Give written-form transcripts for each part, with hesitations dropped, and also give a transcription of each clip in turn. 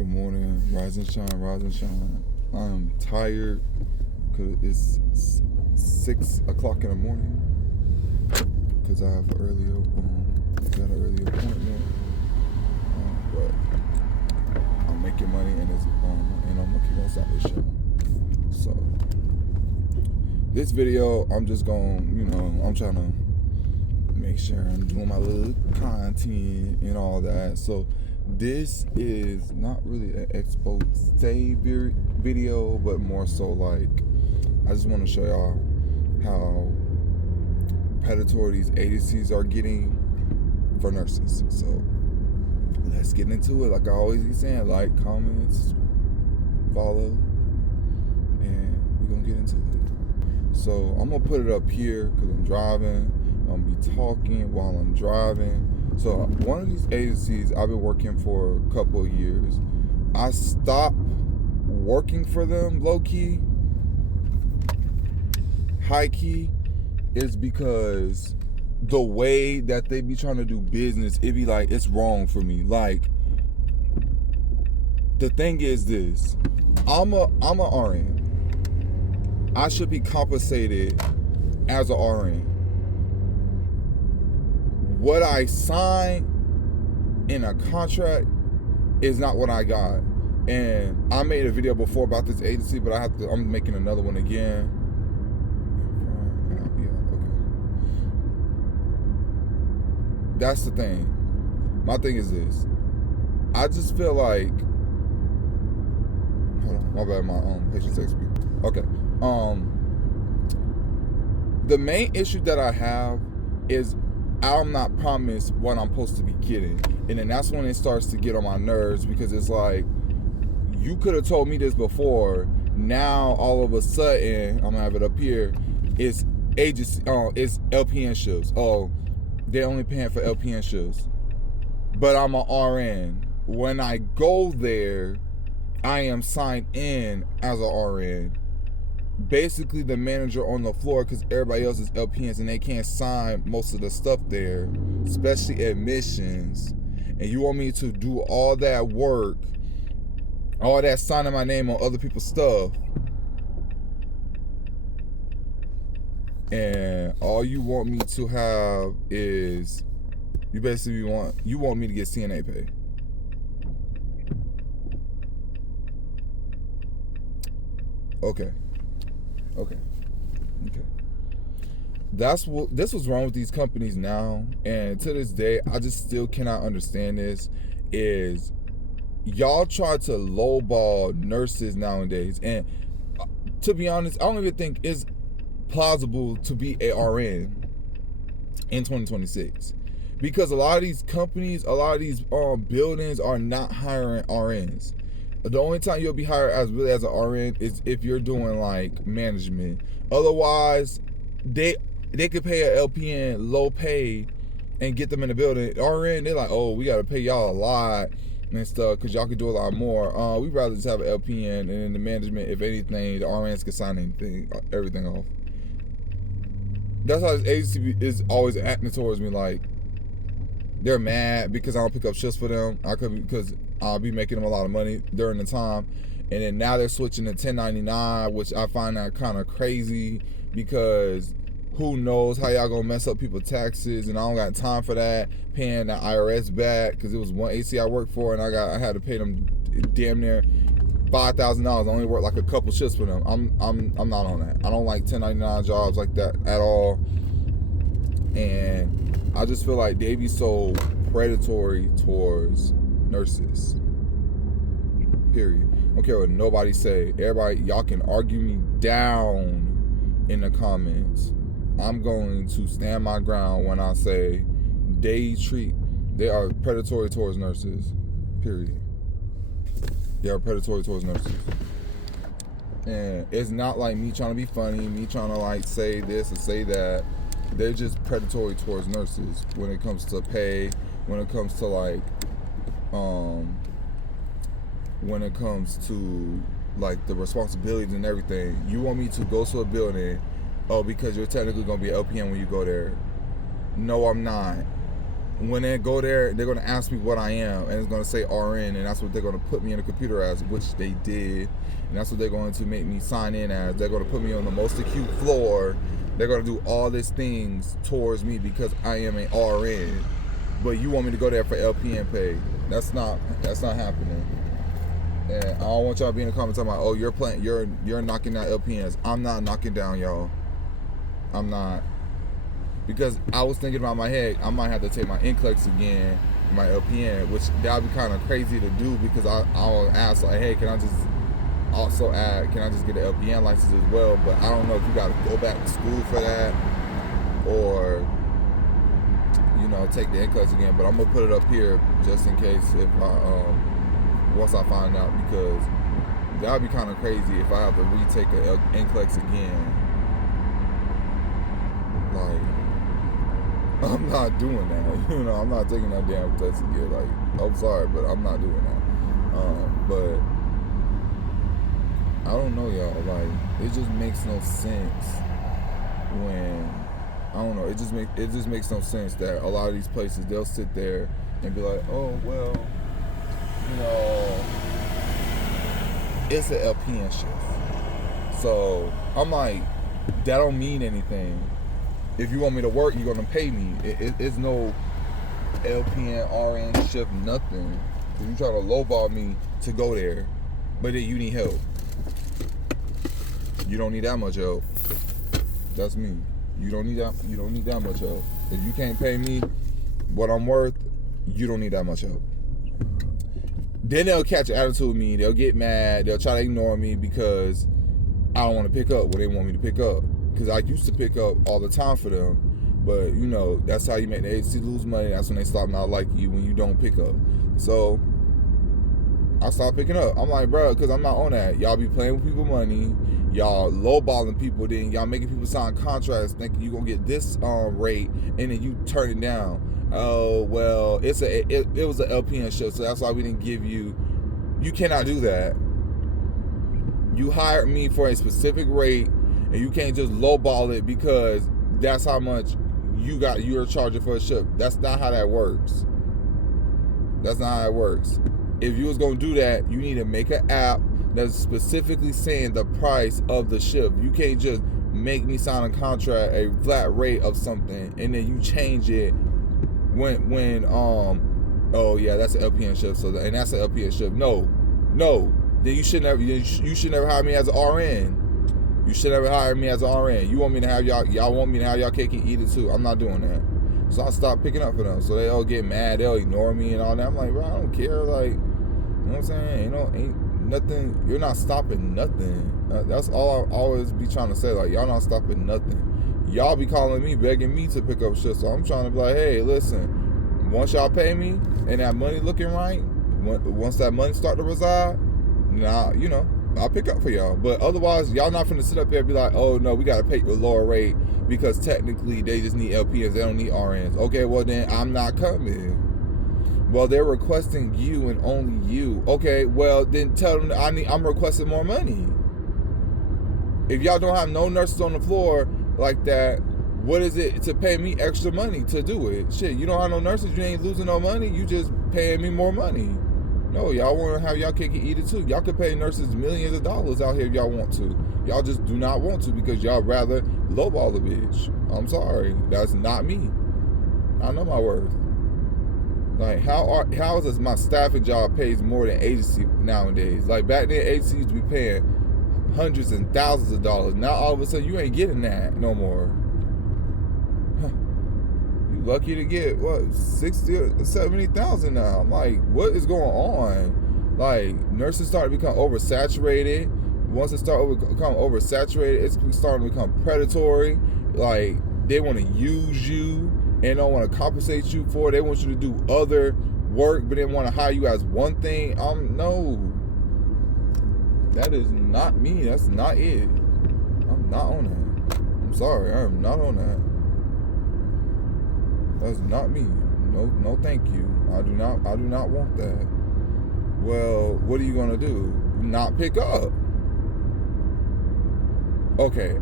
Good morning, rise and shine, rise and shine. I'm tired because it's 6 o'clock in the morning because I have got an early appointment. But I'm making money and I'm gonna keep on stop this show. So this video, I'm just I'm trying to make sure I'm doing my little content and all that. So this is not really an expose video, but more so like I just want to show y'all how predatory these agencies are getting for nurses. So let's get into it. Like I always be saying, like, comments, follow, and we're gonna get into it. So I'm gonna put it up here because I'm driving. I'm gonna be talking while I'm driving. So one of these agencies I've been working for a couple of years. I stopped working for them low key, high key, is because the way that they be trying to do business, it be like it's wrong for me. Like the thing is this, I'm a RN. I should be compensated as a RN. What I signed in a contract is not what I got. And I made a video before about this agency, but I'm making another one again. Okay. That's the thing. My thing is this. I just feel like, hold on, my bad, my patient text me. Okay. The main issue that I have is I'm not promised what I'm supposed to be getting. And then that's when it starts to get on my nerves, because it's like, you could have told me this before. Now all of a sudden, I'm gonna have it up here, it's agency, it's LPN shifts. Oh, they're only paying for LPN shifts. But I'm an RN. When I go there, I am signed in as an RN. Basically the manager on the floor, because everybody else is LPNs and they can't sign most of the stuff there, especially admissions. And you want me to do all that work, all that signing my name on other people's stuff, and all you want me to have is, you basically want me to get CNA pay. Okay. This was wrong with these companies now, and to this day, I just still cannot understand this. Is y'all try to lowball nurses nowadays, and to be honest, I don't even think it's plausible to be a RN in 2026, because a lot of these companies, a lot of these buildings are not hiring RNs. The only time you'll be hired as an RN is if you're doing like management. Otherwise, they could pay an LPN low pay and get them in the building. RN, they're like, oh, we got to pay y'all a lot and stuff because y'all can do a lot more. We'd rather just have an LPN, and in the management, if anything, the RNs can sign everything off. That's how this agency is always acting towards me. Like, they're mad because I don't pick up shifts for them. Because I'll be making them a lot of money during the time. And then now they're switching to 1099, which I find that kind of crazy, because who knows how y'all gonna mess up people's taxes, and I don't got time for that, paying the IRS back, because it was one AC I worked for, and I had to pay them damn near $5,000. I only worked like a couple shifts for them. I'm not on that. I don't like 1099 jobs like that at all. And I just feel like they be so predatory towards nurses. Period. I don't care what nobody say. Everybody, y'all can argue me down in the comments. I'm going to stand my ground when I say they are predatory towards nurses. Period. They are predatory towards nurses. And it's not like me trying to be funny, me trying to like say this or say that. They're just predatory towards nurses when it comes to pay, when it comes to like, when it comes to like the responsibilities and everything. You want me to go to a building, oh, because you're technically gonna be an LPN when you go there. No, I'm not. when they go there, they're gonna ask me what I am, and it's gonna say RN, and that's what they're gonna put me in the computer as, which they did, and that's what they're going to make me sign in as. They're gonna put me on the most acute floor. They're gonna do all these things towards me because I am an RN. But you want me to go there for LPN pay? That's not happening. And I don't want y'all to be in the comments talking about, oh, you're knocking down LPNs. I'm not knocking down y'all. I'm not. Because I was thinking about my head, I might have to take my NCLEX again, my LPN, which that would be kind of crazy to do because I'll ask like, hey, can I just get an LPN license as well? But I don't know if you got to go back to school for that or, you know, take the NCLEX again. But I'm gonna put it up here just in case if once I find out, because that would be kind of crazy if I have to retake an NCLEX again. Like, I'm not doing that. You know, I'm not taking that damn test again. Like, I'm sorry, but I'm not doing that. But I don't know, y'all. Like, it just makes no sense when, I don't know. It just makes no sense that a lot of these places, they'll sit there and be like, oh, well, you know, it's an LPN shift. So I'm like, that don't mean anything. If you want me to work, you're gonna pay me. It's no LPN, RN shift, nothing. Cause you trying to lowball me to go there, but then you need help. You don't need that much help. That's me. You don't need that. You don't need that much help. If you can't pay me what I'm worth, you don't need that much help. Then they'll catch an attitude with me. They'll get mad. They'll try to ignore me because I don't want to pick up what they want me to pick up. Because I used to pick up all the time for them. But, you know, that's how you make the agency lose money. That's when they stop not liking you, when you don't pick up. So I stopped picking up. I'm like, bro, because I'm not on that. Y'all be playing with people's money. Y'all lowballing people. Then y'all making people sign contracts thinking you're going to get this rate. And then you turn it down. Oh, well, it was an LPN show. So that's why we didn't give you. You cannot do that. You hired me for a specific rate. And you can't just lowball it because that's how much you're charging for a shift. That's not how that works. That's not how it works. If you was gonna do that, you need to make an app that's specifically saying the price of the shift. You can't just make me sign a contract, a flat rate of something, and then you change it when oh yeah, that's an LPN shift, and that's an LPN shift. No, then you should never hire me as an RN. You should never hire me as an RN. You want me to have y'all want me to have y'all cake and eat it too. I'm not doing that. So I stopped picking up for them. So they all get mad. They'll ignore me and all that. I'm like, bro, I don't care. Like, you know what I'm saying? You know, ain't nothing. You're not stopping nothing. That's all I always be trying to say. Like, y'all not stopping nothing. Y'all be calling me, begging me to pick up shit. So I'm trying to be like, hey, listen. Once y'all pay me and that money looking right, once that money start to reside, now, you know, I'll pick up for y'all. But otherwise, y'all not finna sit up there and be like, oh no, we gotta pay the lower rate because technically they just need LPNs, they don't need RNs. Okay, well then I'm not coming. Well, they're requesting you and only you. Okay, well then tell them I'm requesting more money. If y'all don't have no nurses on the floor like that, what is it to pay me extra money to do it? Shit, you don't have no nurses, you ain't losing no money, you just paying me more money. No, y'all want to have y'all cake and eat it too. Y'all could pay nurses millions of dollars out here if y'all want to. Y'all just do not want to because y'all rather lowball the bitch. I'm sorry, that's not me. I know my worth. Like, how is this my staffing job pays more than agency nowadays? Like, back then, agency used to be paying hundreds and thousands of dollars. Now, all of a sudden, you ain't getting that no more. You lucky to get, what, 60 or 70,000 now. I'm like, what is going on? Like, nurses start to become oversaturated. Once it start to become oversaturated, it's starting to become predatory. Like, they want to use you and don't want to compensate you for it. They want you to do other work, but they want to hire you as one thing. No. That is not me. That's not it. I'm not on that. I'm sorry. I am not on that. That's not me. No thank you. I do not want that. Well, what are you gonna do? Not pick up? Okay.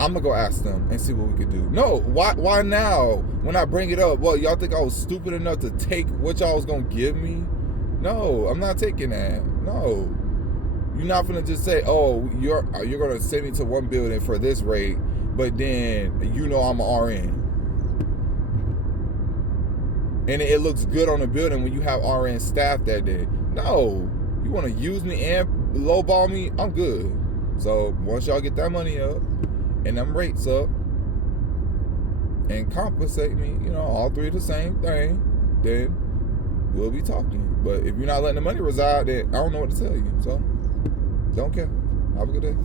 I'm gonna go ask them and see what we could do. No, why now? When I bring it up, well, y'all think I was stupid enough to take what y'all was gonna give me? No, I'm not taking that. No. You're not gonna just say, oh, you're gonna send me to one building for this rate, but then I'm an RN. And it looks good on the building when you have RN staff that day. No. You wanna use me and lowball me? I'm good. So once y'all get that money up and them rates up and compensate me, all three the same thing, then we'll be talking. But if you're not letting the money reside, then I don't know what to tell you. So don't care. Have a good day.